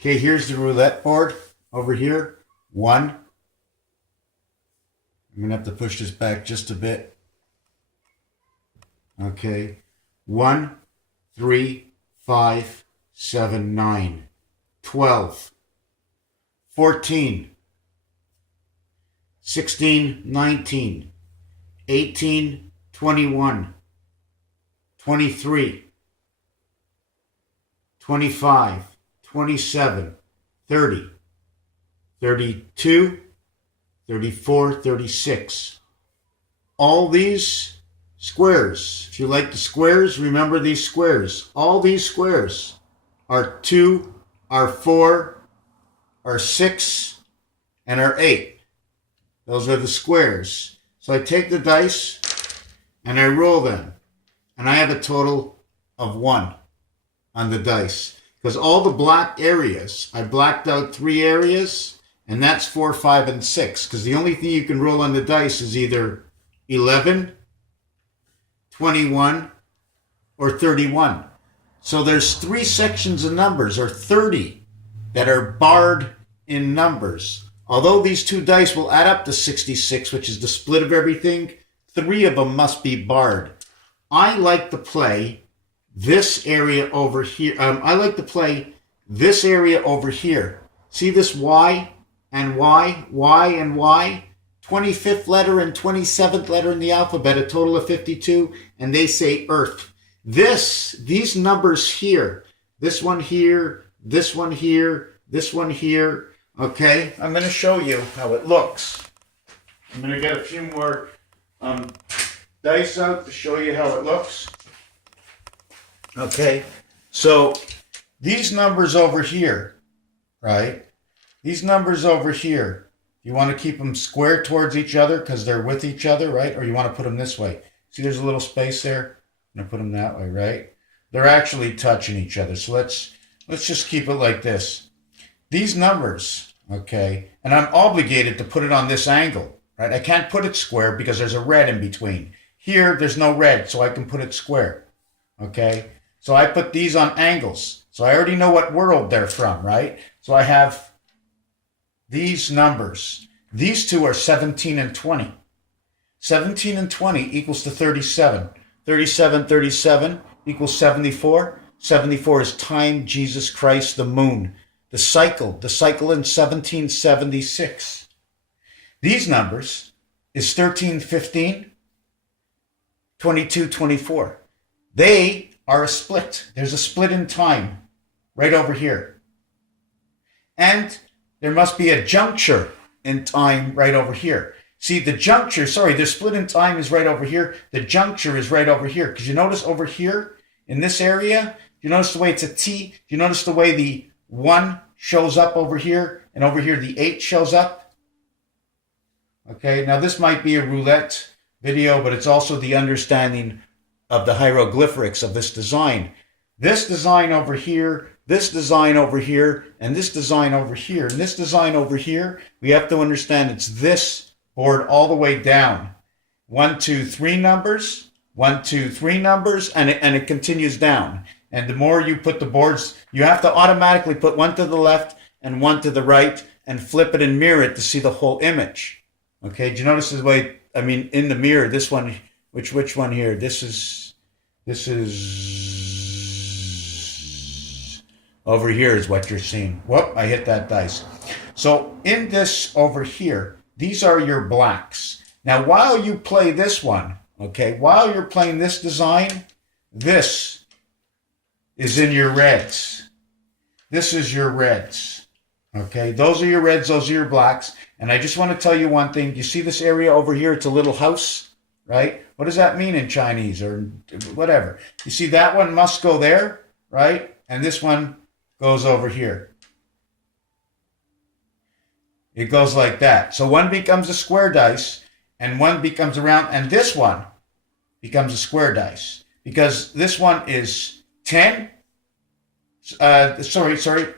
Okay, here's the roulette board over here. 1. I'm going to have to push this back just a bit. Okay. 1, 3, 5, 7, 9, 12, 14, 16, 19, 18, 21, 23, 25, 27, 30, 32, 34, 36. All these squares, if you like the squares, remember these squares. All these squares are 2, are 4, are 6, and are 8. Those are the squares. So I take the dice and I roll them. And I have a total of 1 on the dice. Because all the black areas, I blacked out 3 areas, and that's 4, 5, and 6. Because the only thing you can roll on the dice is either 11, 21, or 31. So there's 3 sections of numbers, or 30, that are barred in numbers. Although these 2 dice will add up to 66, which is the split of everything, 3 of them must be barred. I like to play this area over here. I like to play this area over here. See this Y and Y, Y and Y? 25th letter and 27th letter in the alphabet, a total of 52, and they say Earth. These numbers here, this one here, this one here, this one here, okay? I'm going to show you how it looks. I'm going to get a few more dice out to show you how it looks. Okay, so these numbers over here, right? These numbers over here, you want to keep them square towards each other because they're with each other, right? Or you want to put them this way. See, there's a little space there. I'm going to put them that way, right? They're actually touching each other. So let's just keep it like this. These numbers, okay, and I'm obligated to put it on this angle, right? I can't put it square because there's a red in between. Here, there's no red, so I can put it square, okay? So I put these on angles. So I already know what world they're from, right? So I have these numbers. These 2 are 17 and 20. 17 and 20 equals to 37. 37 equals 74. 74 is time, Jesus Christ, the moon. The cycle in 1776. These numbers is 13, 15, 22, 24. They are a split. There's a split in time right over here. And there must be a juncture in time right over here. See, the juncture, the split in time is right over here. The juncture is right over here. Because you notice over here, in this area, you notice the way it's a T? You notice the way the 1 shows up over here, and over here the 8 shows up? Okay, now this might be a roulette video, but it's also the understanding of the hieroglyphics of this design. This design over here, this design over here, and this design over here, and this design over here, we have to understand it's this board all the way down. 1, 2, 3 numbers, 1, 2, 3 numbers, and it continues down. And the more you put the boards, you have to automatically put 1 to the left and 1 to the right and flip it and mirror it to see the whole image. Okay, do you notice the way, in the mirror, this one, which one here? This is over here is what you're seeing. Whoop, I hit that dice. So in this over here, these are your blacks. Now, while you play this one, okay, while you're playing this design, this is in your reds. This is your reds. Okay, those are your reds, those are your blacks. And I just want to tell you one thing. You see this area over here? It's a little house, right? What does that mean in Chinese or whatever? You see that one must go there, right? And this one goes over here. It goes like that. So 1 becomes a square dice and 1 becomes a round, and this one becomes a square dice because this one is 10. Sorry.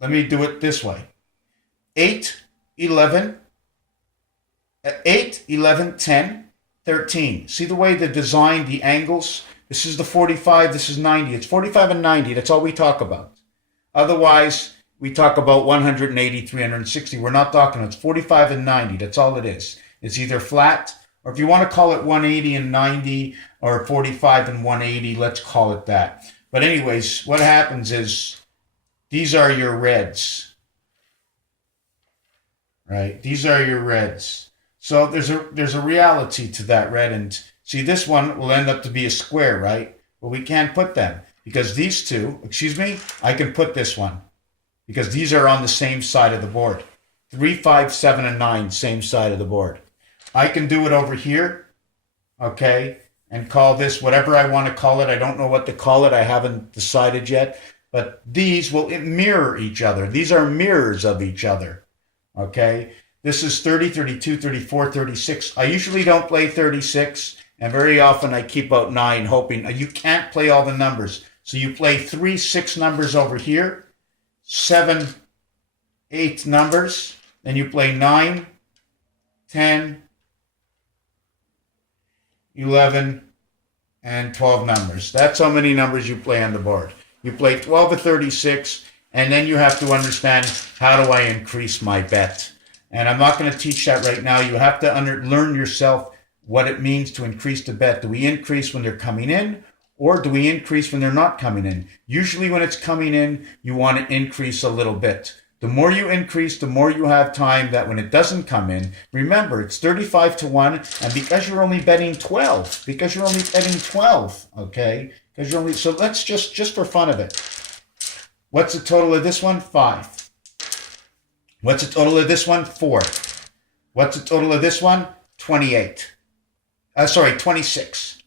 Let me do it this way. 8, 11, 10, 13. See the way they design the angles? This is the 45, this is 90. It's 45 and 90. That's all we talk about. Otherwise, we talk about 180, 360. We're not talking, it's 45 and 90. That's all it is. It's either flat, or if you want to call it 180 and 90, or 45 and 180, let's call it that. But anyways, what happens is, these are your reds. Right? These are your reds. So there's a reality to that red. And see, this one will end up to be a square, right? But we can't put them because these two, I can put this one because these are on the same side of the board. 3, 5, 7, and 9, same side of the board. I can do it over here, okay, and call this whatever I want to call it. I don't know what to call it. I haven't decided yet. But these will mirror each other. These are mirrors of each other, okay? This is 30, 32, 34, 36. I usually don't play 36, and very often I keep out 9, hoping you can't play all the numbers. So you play 3, 6 numbers over here, 7, 8 numbers, then you play 9, 10, 11, and 12 numbers. That's how many numbers you play on the board. You play 12 or 36, and then you have to understand, how do I increase my bet? And I'm not going to teach that right now. You have to learn yourself what it means to increase the bet. Do we increase when they're coming in, or do we increase when they're not coming in? Usually when it's coming in, you want to increase a little bit. The more you increase, the more you have time that when it doesn't come in, remember, it's 35 to 1, and because you're only betting 12, okay? Because you're only, so let's just for fun of it. What's the total of this one? 5. What's the total of this one? 4. What's the total of this one? 28. 26.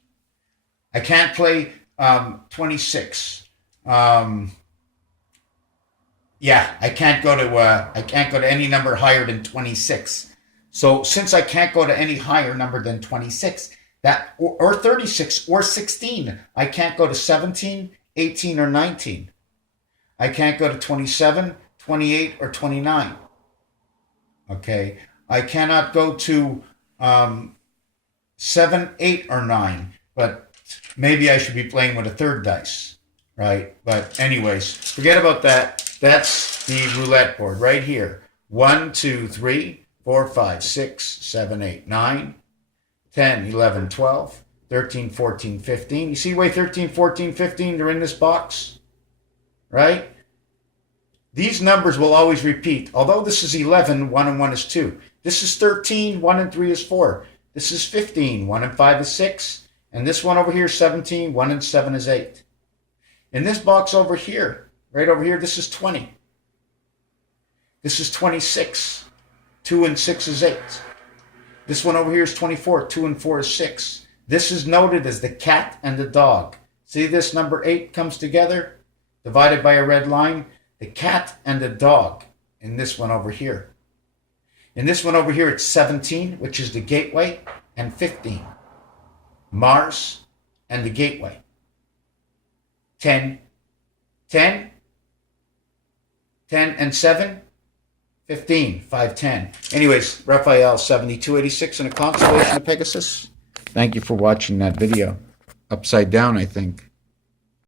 I can't play 26. Yeah, I can't go to any number higher than 26. So since I can't go to any higher number than 26, that or 36 or 16, I can't go to 17, 18, or 19. I can't go to 27, 28, or 29. Okay, I cannot go to 7, 8, or 9, but maybe I should be playing with a third dice, right? But anyways, forget about that. That's the roulette board right here. 1, 2, 3, 4, 5, 6, 7, 8, 9, 10, 11, 12, 13, 14, 15. You see why 13, 14, 15, they're in this box, right? These numbers will always repeat. Although this is 11, 1 and 1 is 2. This is 13, 1 and 3 is 4. This is 15, 1 and 5 is 6. And this one over here is 17, 1 and 7 is 8. In this box over here, right over here, this is 20. This is 26. 2 and 6 is 8. This one over here is 24. 2 and 4 is 6. This is noted as the cat and the dog. See this number 8 comes together, divided by a red line? The cat and the dog in this one over here. In this one over here, it's 17, which is the gateway, and 15. Mars and the gateway. 10, 10, 10 and 7, 15, 5, 10. Anyways, Raphael 7286 and a constellation of Pegasus. Thank you for watching that video. Upside down, I think.